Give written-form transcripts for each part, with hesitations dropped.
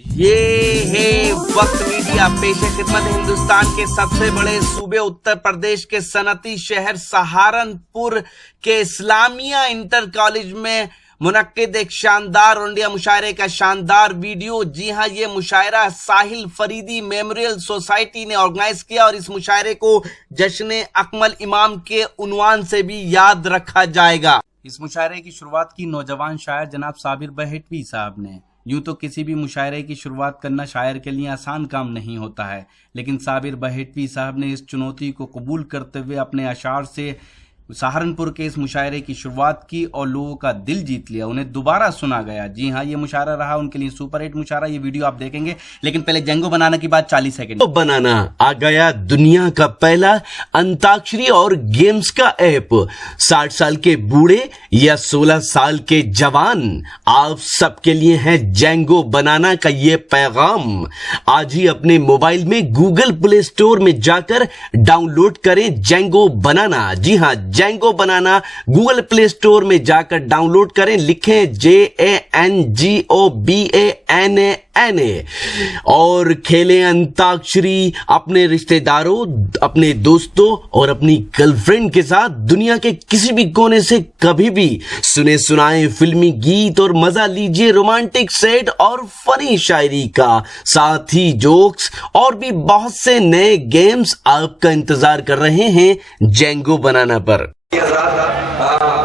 ये है वक्त मीडिया। पेशे खिदमत हिंदुस्तान के सबसे बड़े सूबे उत्तर प्रदेश के सनती शहर सहारनपुर के इस्लामिया इंटर कॉलेज में मुनक्किद एक शानदार इंडिया मुशायरे का शानदार वीडियो। जी हां, ये मुशायरा साहिल फरीदी मेमोरियल सोसाइटी ने ऑर्गेनाइज किया और इस मुशायरे को जश्न अकमल इमाम के उन्वान से भी याद रखा जाएगा। इस मुशायरे की शुरुआत की नौजवान शायर जनाब साबिर बहेटवी साहब ने। यूं तो किसी भी मुशायरे की शुरुआत करना शायर के लिए आसान काम नहीं होता है, लेकिन साबिर बहेटवी साहब ने इस चुनौती को कबूल करते हुए अपने अशार से सहारनपुर के इस मुशायरे की शुरुआत की और लोगों का दिल जीत लिया। उन्हें दोबारा सुना गया। जी हाँ, ये मुशायरा रहा उनके लिए सुपर हिट मुशायरा। ये वीडियो आप देखेंगे, लेकिन पहले जेंगो बनाना की बात 40 सेकंड। तो बनाना आ गया दुनिया का पहला अंताक्षरी और गेम्स का ऐप। 60 साल के बूढ़े या 16 साल के जवान, आप सबके लिए है जेंगो बनाना का ये पैगाम। आज ही अपने मोबाइल में गूगल प्ले स्टोर में जाकर डाउनलोड करें जेंगो बनाना। जी हाँ, जेंगो बनाना गूगल प्ले स्टोर में जाकर डाउनलोड करें। लिखें JANGOBANANA और खेलें अंताक्षरी अपने रिश्तेदारों, अपने दोस्तों और अपनी गर्लफ्रेंड के साथ। दुनिया के किसी भी कोने से कभी भी सुने सुनाए फिल्मी गीत और मजा लीजिए रोमांटिक सेट और फनी शायरी का। साथ ही जोक्स और भी बहुत से नए गेम्स आपका इंतजार कर रहे हैं जेंगो बनाना पर।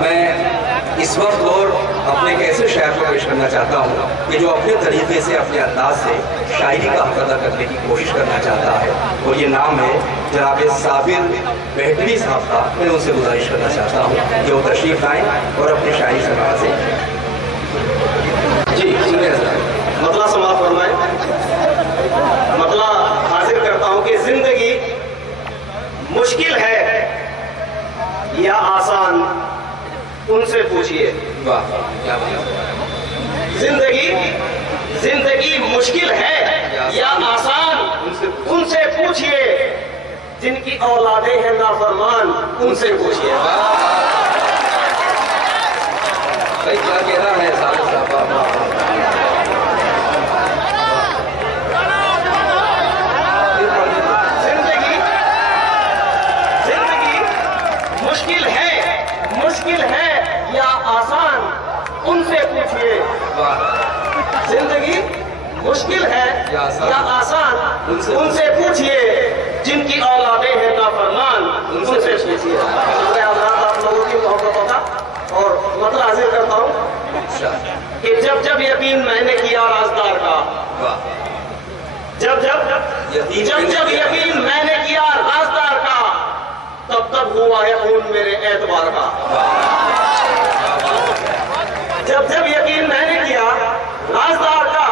मैं इस वक्त और अपने एक ऐसे शायर को पेश करना चाहता हूँ कि जो अपने तरीके से, अपने अंदाज से शायरी का हक अदा करने की कोशिश करना चाहता है, और ये नाम है जनाब साबिर बहेटवी साहब का। मैं उनसे गुजारिश करना चाहता हूँ कि वो तशरीफ लाएं और अपनी शायरी से नवाजें। जी सुनिए, मतला समाप्त फरमाएं। मतला हाजिर करता हूँ कि जिंदगी मुश्किल है या आसान, उनसे पूछिए। वाह क्या बात। जिंदगी मुश्किल है या आसान, उनसे पूछिए। जिनकी औलादे हैं नाफरमान, उनसे पूछिए। भाई क्या कहना है साहब। मुश्किल है या आसान, उनसे पूछिए। जिंदगी मुश्किल है या आसान, उनसे पूछिए। जिनकी औलादे हैं नाफरमान, उनसे पूछिए। आप लोगों की मोहब्बतों का और मतलब हाजिर करता हूँ कि जब जब यकीन मैंने किया राजदार का, जब जब यकीन मैंने किया राजदार का, तब तब हुआ है खून मेरे एतबार का। जब जब यकीन मैंने किया राजदार का,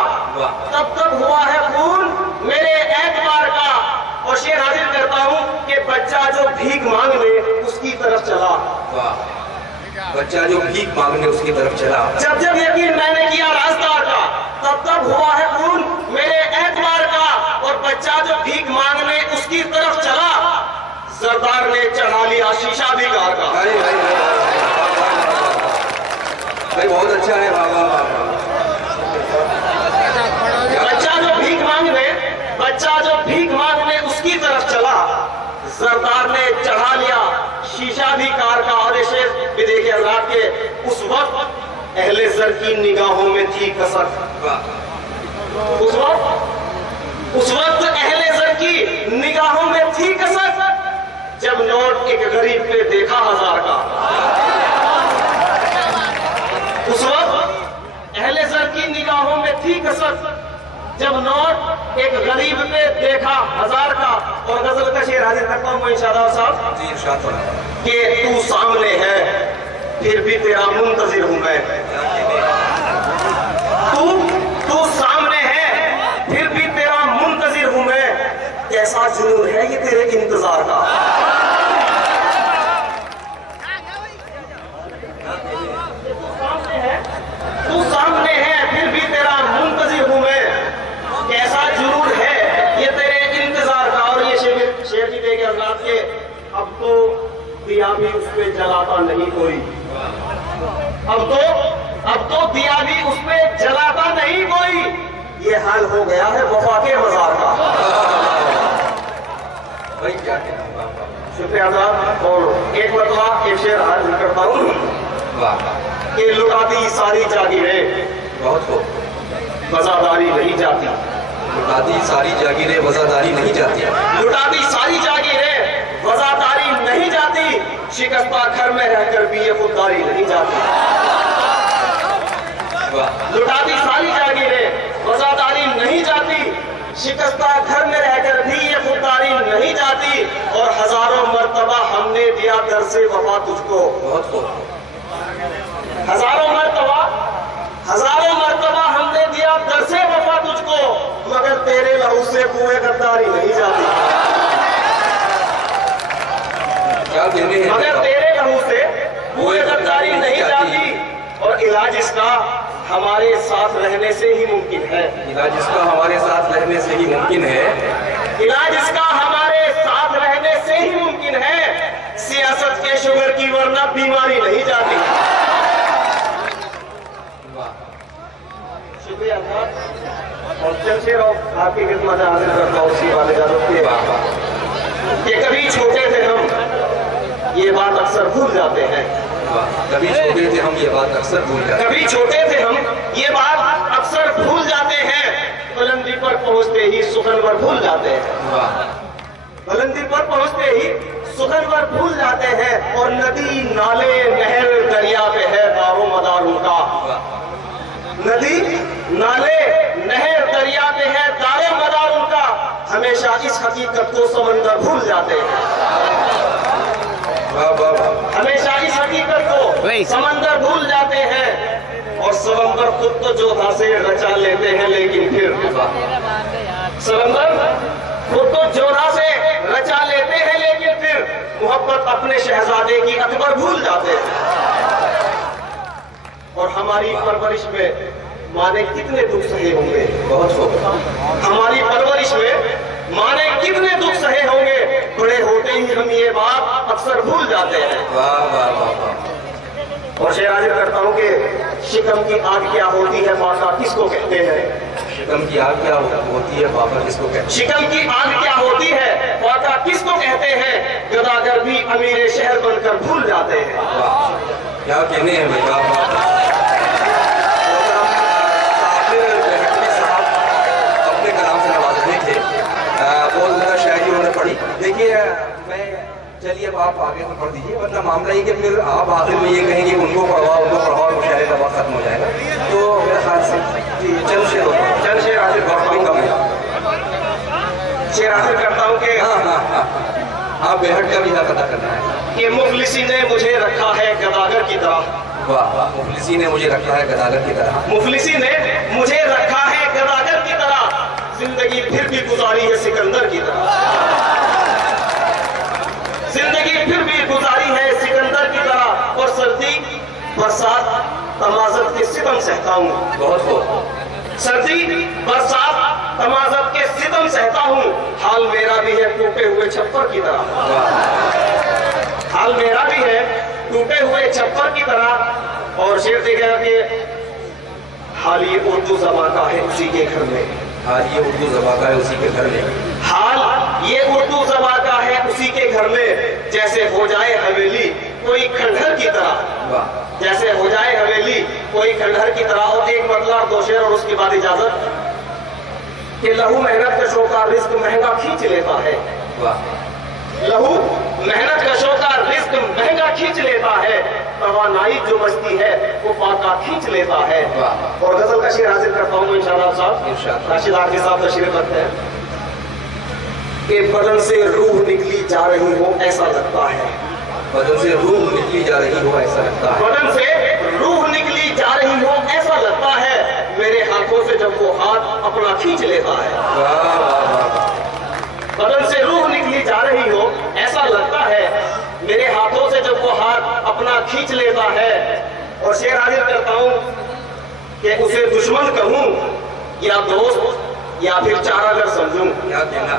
तब तब हुआ है खून मेरे एतबार का। और शेर हाजिर करता हूं कि बच्चा जो भीख मांगने उसकी तरफ चला। बच्चा जो भीख मांगने उसकी तरफ चला। जब जब यकीन मैंने किया राजदार का, तब तब हुआ है खून मेरे एतबार का। और बच्चा जो भीख मांगने उसकी तरफ चला, सरदार ने चढ़ा लिया शीशा भी कार का। भाई बहुत अच्छा है। बच्चा जो भीख मांगने उसकी तरफ चला, सरदार ने चढ़ा लिया शीशा भी कार का। और शेर भी देखिए हज़रात के, उस वक्त अहले ज़र की निगाहों में थी कसर। उस वक्त अहले ज़र की निगाहों में थी कसर, जब नोट एक गरीब पे देखा 1000 का। उस वक्त अहले ज़र की निगाहों में थी कसरत, जब नोट एक गरीब पे देखा 1000 का। और गजल का शेर हाजिर करता हूं इंशाअल्लाह साहब। जी इरशाद फरमाएं कि तू सामने है फिर भी तेरा मुंतजिर हूं मैं। तू सामने है फिर भी तेरा मुंतजिर हूं मैं। कैसा जुनून है ये तेरे इंतजार का। तू सामने है फिर भी तेरा मुंतजिर हूं मैं। कैसा जुनून है ये तेरे इंतजार का। और ये शेर जी देखे अल्लाह के, अब तो दिया भी उस पे जलाता नहीं कोई। अब तो दिया भी उस पे जलाता नहीं कोई। ये हाल हो गया है वफा के मजार का। भाई क्या कहना। शुक्रिया साहब। और एक मरतबा एक शेर हाजिर करता हूँ वाह कि लुटाती सारी जागीरें बहुत खूब। वफादारी नहीं जाती। लुटाती सारी जागीरें वफादारी नहीं जाती। लुटाती सारी जागीरें वफादारी नहीं जाती। शिकस्ता घर में रहकर भी ये खुददारी नहीं जाती। लुटाती सारी जागीरें वफादारी नहीं जाती। शिकस्ता घर में रहकर भी ये खुददारी नहीं जाती। और हजारों मर्तबा हमने दिया दर से वफा तुझको। बहुत खूब। हजारों मर्तबा हमने दिया दर से वफा तुझको, मगर तेरे लहू से कुएं गद्दारी नहीं जाती। क्या देने हैं मगर तेरे लहू से कुएं गद्दारी नहीं जाती। और इलाज इसका हमारे साथ रहने से ही मुमकिन है। इलाज इसका हमारे साथ रहने से ही मुमकिन है। इलाज इसका हमारे साथ रहने से ही मुमकिन है। सियासत के शुगर की वरना बीमारी नहीं जाती। शुक्रिया साहब। और चंद आपकी खिदमत हाजिर करता हूँ उसी वाले इजाजत के। कि कभी छोटे थे हम ये बात अक्सर भूल जाते हैं। कभी छोटे थे हम ये बात अक्सर भूल जाते हैं। कभी छोटे थे हम ये बात अक्सर भूल जाते हैं। बुलंदी पर पहुंचते ही सुखनवर भूल जाते हैं। बुलंदी पर पहुंचते ही सुखनवर भूल जाते हैं। और नदी नाले नहर दरिया पे है दारो मदार उनका। नदी नाले नहर दरिया पे है दारो मदार उनका। हमेशा इस हकीकत को समंदर भूल जाते हैं। हमेशा इस हकीकत को समंदर भूल जाते हैं। और समंदर खुद तो जोधा से रचा लेते हैं, लेकिन फिर समंदर खुद तो जोधा से रचा लेते हैं, लेकिन फिर मोहब्बत अपने शहजादे की अकबर भूल जाते हैं। और हमारी परवरिश में माँ ने कितने दुख सहे होंगे। बहुत हमारी परवरिश में माँ ने कितने दुख सहे होंगे। बड़े होते ही हम ये बात अक्सर भूल जाते हैं। वाह वाह वाह। और शेर हाजिर करता हूँ कि शिकम की आग क्या होती है पाका किसको कहते हैं। शिकम की आग क्या होती है पाका किसको कहते हैं। शिकम की आग क्या होती है पाका किसको कहते हैं। गदागर भी अमीर शहर बनकर भूल जाते हैं। क्या कहने हैं भाई। अपने कलाम से नवाज रहे थे। बहुत ज्यादा शायरी उन्होंने पढ़ी। देखिए मैं चलिए अब आप आगे तो पढ़ दीजिए, वरना मामला ये कि फिर आप आखिर में ये कहेंगे उनको पढ़ाओ और शायरी दवा खत्म हो जाएगा। तो मेरे ख्याल से चंद शेर हाजिर कम है। शेर हाजिर करता हूँ कि हाँ बेहद का भी हक अदा करना है। कि मुफलिसी ने मुझे रखा है गदागर की तरह। वाह। मुफलिसी ने मुझे रखा है गदागर की तरह। मुफलिसी ने मुझे रखा है गदागर की तरह। जिंदगी फिर भी गुजारी है सिकंदर की तरह। जिंदगी फिर भी गुजारी है सिकंदर की तरह। और सर्दी बरसात तमाज़त के सितम सहता हूँ। बहुत सर्दी बरसात तमाज़त के सितम सहता हूँ। हाल मेरा भी है टूटे हुए छप्पर की तरह। हाल मेरा भी है टूटे हुए छप्पर की तरह। और शेर देखा कि हाल ये उर्दू ज़बान का है उसी के घर में। हाल ये उर्दू ज़बान का है उसी के घर में। हाल ये उर्दू ज़बान का है उसी के घर में। जैसे हो जाए हवेली कोई खंडहर की तरह। जैसे हो जाए हवेली कोई खंडहर की तरह। और एक मतलब दो शेर और उसके बाद इजाजत कि लहू मेहनत कशों का रिस्क महंगा खींच लेता है। लहू मेहनत कशों का रिस्क महंगा खींच लेता है। तवानाई जो बचती है वो पाका खींच लेता है। और गजल का शेर हाजिर करता हूँ इंशाअल्लाह साहब। राशिद आखिर साहब तशरीफ रखते हैं कि बदन से रूह निकली जा रही हो ऐसा लगता है। बदन से रूह निकली जा रही हो ऐसा लगता है। बदन से रूह निकली जा रही हो ऐसा लगता है। मेरे हाथों से जब वो हाथ अपना खींच लेता है। बदन से रूह निकली जा रही हो ऐसा लगता है। मेरे हाथों से जब वो हाथ अपना खींच लेता है। और शेर हाजिर करता हूँ कि उसे दुश्मन कहूँ या दोस्त या फिर चारागर समझूं। क्या कहना।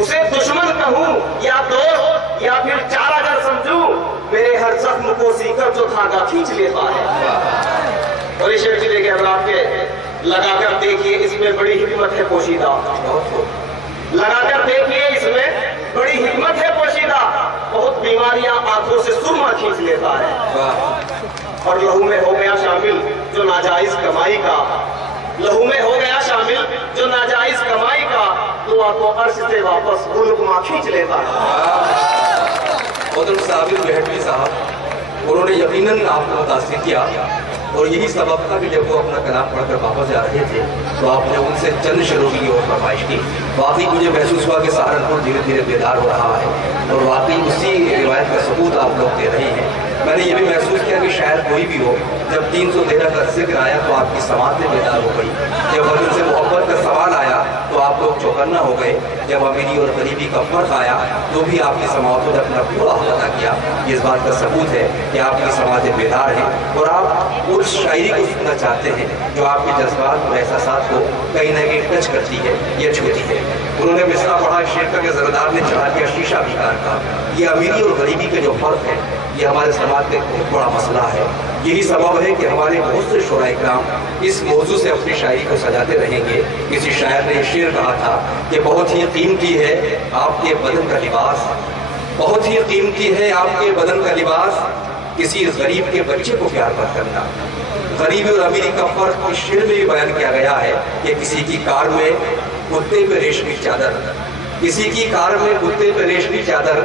उसे दुश्मन कहूँ या दोस्त या फिर चारागर समझूं। मेरे हर जख्म को सीकर जो धागा खींच लेता है। और ये शेर जी देखिए अब आपके लगाकर देखिए इसमें बड़ी हिकमत है पोशीदा, लगाकर देखिए इसमें बड़ी हिकमत है पोशीदा। बहुत बीमारियां आंखों से सुरमा खींच लेता है, और लहू में हो गया शामिल जो नाजायज कमाई का, लहू में हो गया शामिल जो नाजायज कमाई का, दुआ को अर्श से वापस गुलकुमा खींच लेता है। मोहतरम साबिर बेहतरी साहब, उन्होंने यकीनन आपको मुतासिर किया, और यही सबब था कि जब वो अपना कलाम पढ़कर वापस जा रहे थे तो आपने उनसे चंद शरों की और फरमाइश की। वाकई मुझे महसूस हुआ कि सहारनपुर धीरे धीरे बेदार हो रहा है, और वाकई उसी रिवायत का सबूत आप लोग दे रहे हैं। मैंने ये भी महसूस किया कि शायद कोई भी हो, जब 313 का जिक्र आया तो आपकी समात में बेदार हो गई, जब वतन से मोहब्बत का सवाल आया तो आप लोग चौकन्ना हो गए, जब अमीरी और गरीबी का फर्क आया तो भी आपकी समातों ने अपना पूरा हक अदा किया। ये इस बात का सबूत है कि आपकी समातें बेदार हैं, और आप उस शायरी को सुनना चाहते हैं जो आपके जज्बात और एहसासात को कहीं ना कहीं टच करती है या छूती है। उन्होंने मिसरा पढ़ा, शेर का जरदार ने चढ़ा दिया शीशा बिकार का। ये अमीरी और गरीबी के जो फर्क है ये हमारे समाज में बहुत बड़ा मसला है। यही सबब है कि हमारे बहुत से शुरा इकराम इस मौजू से अपनी शायरी को सजाते रहेंगे। किसी शायर ने शेर कहा था कि बहुत ही कीमती है आपके बदन का लिबास, बहुत ही कीमती है आपके बदन का लिबास, किसी गरीब के बच्चे को प्यार मत करना। गरीबी और अमीरी का फर्क इस शेर में भी बयान किया गया है कि किसी की कार में कुत्ते पे रेशमी चादर, किसी की कार में कुत्ते पे रेशमी चादर,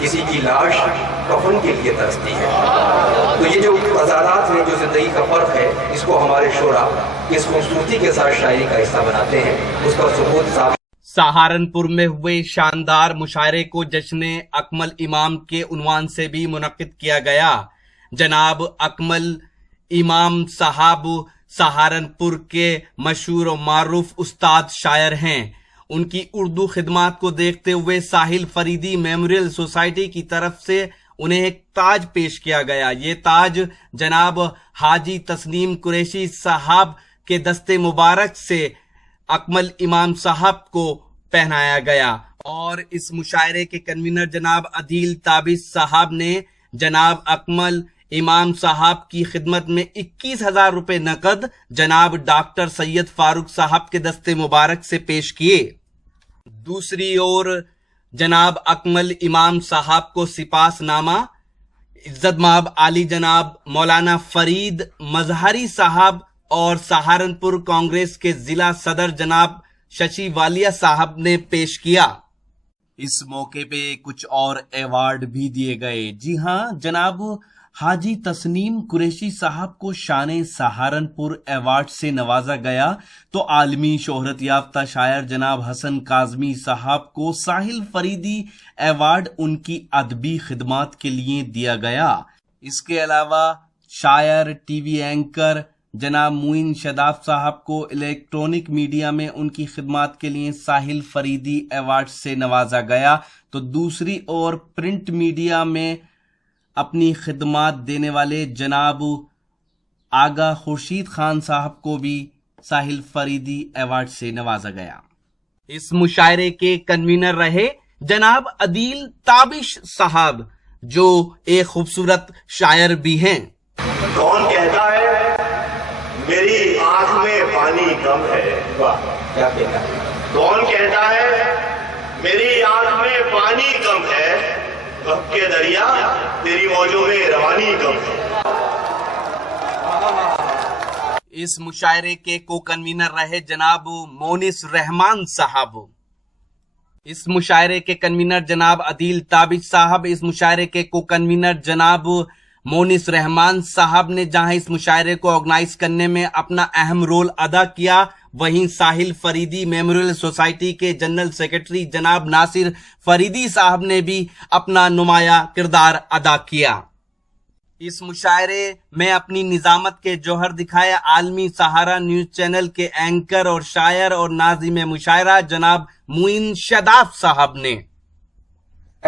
किसी की लाश कफन के लिए तरसती है। तो ये जो वजारात हैं, जो जिंदगी का फर्क है, इसको हमारे शोरा इस खूबसूरती के साथ शायरी का हिस्सा बनाते हैं, उसका सबूत साफ। सहारनपुर में हुए शानदार मुशायरे को जश्न अकमल इमाम के उन्वान से भी मुनक्किद किया गया। जनाब अकमल इमाम साहब सहारनपुर के मशहूर और मारूफ उस्ताद शायर हैं। उनकी उर्दू खिदमात को देखते हुए साहिल फरीदी मेमोरियल सोसाइटी की तरफ से उन्हें एक ताज पेश किया गया। ये ताज जनाब हाजी तस्नीम कुरैशी साहब के दस्ते मुबारक से अकमल इमाम साहब को पहनाया गया, और इस मुशायरे के कन्वीनर जनाब अदील ताबिश साहब ने जनाब अकमल इमाम साहब की खिदमत में 21,000 रुपए नकद जनाब डॉक्टर सैयद फारूक साहब के दस्ते मुबारक से पेश किए। दूसरी ओर जनाब अकमल इमाम साहब को सिपासनामा इज्जत माब आली जनाब मौलाना फरीद मजहरी साहब और सहारनपुर कांग्रेस के जिला सदर जनाब शशि वालिया साहब ने पेश किया। इस मौके पे कुछ और अवार्ड भी दिए गए। जी हां, जनाब हाजी तस्नीम कुरैशी साहब को शान सहारनपुर अवार्ड से नवाजा गया, तो आलमी शोहरत याफ्ता शायर जनाब हसन काजमी साहब को साहिल फरीदी अवार्ड उनकी अदबी खिदमात के लिए दिया गया। इसके अलावा शायर टीवी एंकर जनाब मुइन शदाब साहब को इलेक्ट्रॉनिक मीडिया में उनकी खिदमात के लिए साहिल फरीदी अवार्ड से नवाजा गया, तो दूसरी ओर प्रिंट मीडिया में अपनी खिदमात देने वाले जनाब आगा खुर्शीद खान साहब को भी साहिल फरीदी अवार्ड से नवाजा गया। इस मुशायरे के कन्वीनर रहे जनाब अदील ताबिश साहब, जो एक खूबसूरत शायर भी हैं। कौन कहता है मेरी आंख में पानी कम है? क्या कहता है? कौन कहता है मेरी आंख में पानी कम है? वक्त के दरिया तेरी मौजों में रवानी कम है। इस मुशायरे के को कन्वीनर रहे जनाब मोनिस रहमान साहब। इस मुशायरे के कन्वीनर जनाब अदील ताबिश साहब। इस मुशायरे के को कन्वीनर जनाब मोनिस रहमान साहब ने जहां इस मुशायरे को ऑर्गेनाइज करने में अपना अहम रोल अदा किया, वहीं साहिल फरीदी मेमोरियल सोसाइटी के जनरल सेक्रेटरी जनाब नासिर फरीदी साहब ने भी अपना नुमाया किरदार अदा किया। इस मुशायरे में अपनी निजामत के जौहर दिखाए आलमी सहारा न्यूज चैनल के एंकर और शायर और नाजिम मुशायरा जनाब मुइन शदाब साहब ने।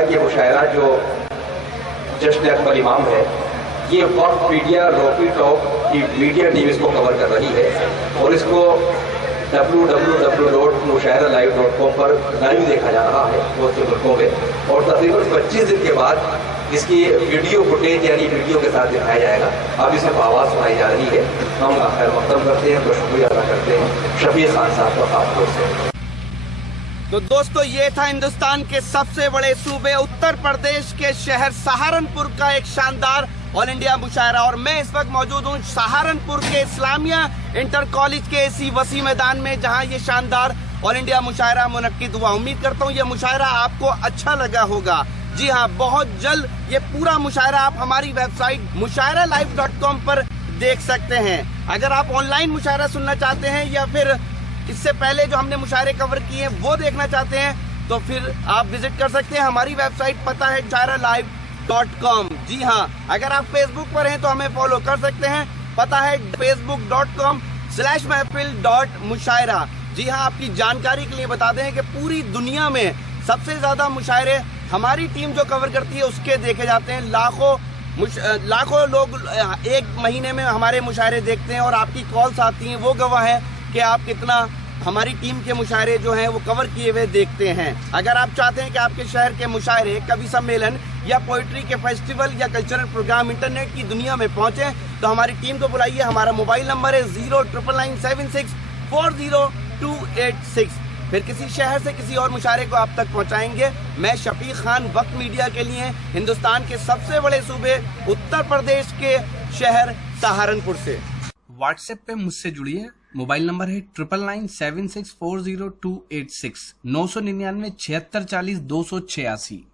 ये मुशायरा जो जश्न अकमल इमाम है, ये वक्त मीडिया रॉकी टॉक की मीडिया टीम इसको कवर कर रही है, और इसको www.mushairalive.com पर लाइव देखा जा रहा है बहुत से मुल्कों में, और तकरीबन 25 दिन के बाद इसकी वीडियो फुटेज यानी वीडियो के साथ दिखाया जाएगा। अब इसमें आवाज़ सुनाई जा रही है। हम खैर मकदम करते हैं, तो शुक्रिया अदा करते हैं शफीक खान साहब का खास तौर से। तो दोस्तों, ये था हिंदुस्तान के सबसे बड़े सूबे उत्तर प्रदेश के शहर सहारनपुर का एक शानदार ऑल इंडिया मुशायरा। और मैं इस वक्त मौजूद हूँ सहारनपुर के इस्लामिया इंटर कॉलेज के इसी वसी मैदान में, जहाँ ये शानदार ऑल इंडिया मुशायरा मुनक्किद हुआ। उम्मीद करता हूँ ये मुशायरा आपको अच्छा लगा होगा। जी हाँ, बहुत जल्द ये पूरा मुशायरा आप हमारी वेबसाइट mushairalive.com पर देख सकते हैं। अगर आप ऑनलाइन मुशायरा सुनना चाहते हैं या फिर इससे पहले जो हमने मुशायरे कवर किए हैं वो देखना चाहते हैं, तो फिर आप विजिट कर सकते हैं। हमारी वेबसाइट पता है mushairalive.com। जी हाँ, अगर आप फेसबुक पर हैं तो हमें फॉलो कर सकते हैं, पता है facebook.com/महफिल.मुशायरा। जी हाँ, आपकी जानकारी के लिए बता दें कि पूरी दुनिया में सबसे ज्यादा मुशायरे हमारी टीम जो कवर करती है उसके देखे जाते हैं। लाखों लोग एक महीने में हमारे मुशायरे देखते हैं और आपकी कॉल्स आती हैं, वो गवाह है कि आप कितना हमारी टीम के मुशायरे जो हैं वो कवर किए हुए देखते हैं। अगर आप चाहते हैं कि आपके शहर के मुशायरे, कवि सम्मेलन या पोइट्री के फेस्टिवल या कल्चरल प्रोग्राम इंटरनेट की दुनिया में पहुंचे, तो हमारी टीम को बुलाइए। हमारा मोबाइल नंबर है 09996402286। फिर किसी शहर से किसी और मुशायरे को आप तक पहुंचाएंगे। मैं शफीक खान, वक्त मीडिया के लिए हिंदुस्तान के सबसे बड़े सूबे उत्तर प्रदेश के शहर सहारनपुर से। व्हाट्सएप पे मुझसे जुड़िए। मोबाइल नंबर है 9997640286 999 7640 286।